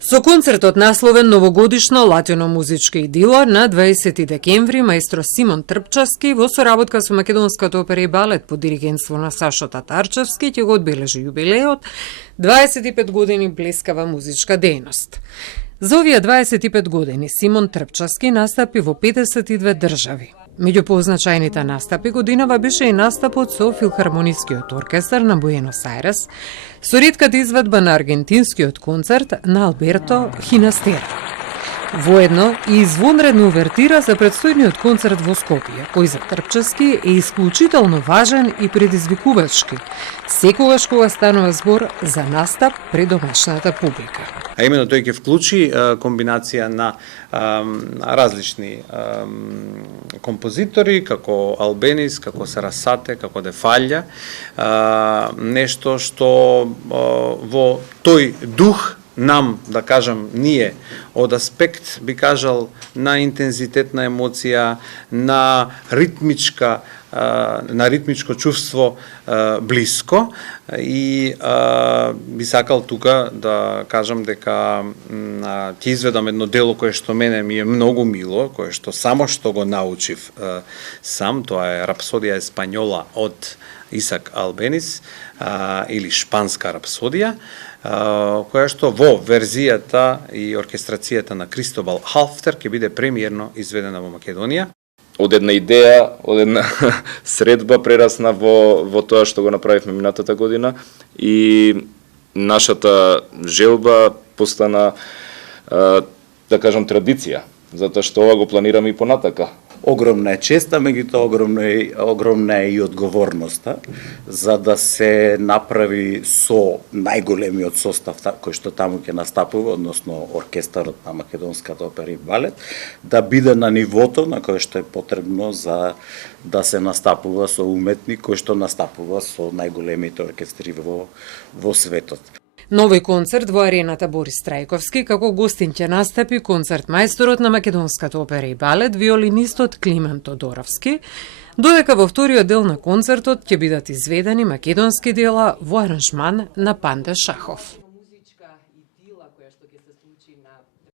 Со концертот насловен Новогодишно латино-музичка идила на 20 декември маестро Симон Трпчевски во соработка со Македонската опера и балет под диригентство на Сашо Татарчевски ќе го одбележи јубилеот 25 години блескава музичка дејност. За овие 25 години Симон Трпчевски настапи во 52 држави. Меѓу позначајните настапи годинава беше и настапот со Филхармонискиот оркестар на Буенос Ајрес, со ретката изведба на аргентинскиот концерт на Алберто Хинастера. Воедно и извонредна увертира за предстојниот концерт во Скопје, кој за Трпчевски е исклучително важен и предизвикувачки, секогаш кога станува збор за настап пред домашната публика. А именно тој ќе вклучи комбинација на различни композитори, како Албенис, како Сарасате, како Де Фалја, нешто што во тој дух нам, да кажам, ние, од аспект, би кажал, на интензитет на емоција, на ритмичко чувство блиско и би сакал тука да кажам дека ќе изведам едно дело кое што мене ми е многу мило, кое што само што го научив сам, тоа е Рапсодија еспањола од Исак Албенис или шпанска рапсодија, која што во верзијата и оркестрацијата на Кристобал Халфтер ќе биде премиерно изведена во Македонија. Од една идеја, од една средба прерасна во тоа што го направивме минатата година и нашата желба постана, да кажам, традиција, затоа што ова го планираме и понатака. Огромна е честа, меѓутоа огромна е и одговорноста за да се направи со најголемиот состав кој што таму ќе настапува, односно оркестарот на Македонската опера и балет, да биде на нивото на кое што е потребно за да се настапува со уметник кој што настапува со најголемите оркестри во светот. Новој концерт во арената Борис Трајковски, како гостин ќе настапи концертмајсторот на Македонската опера и балет, виолинистот Климент Тодоровски, додека во вториот дел на концертот ќе бидат изведени македонски дела во аранжман на Панде Шахов.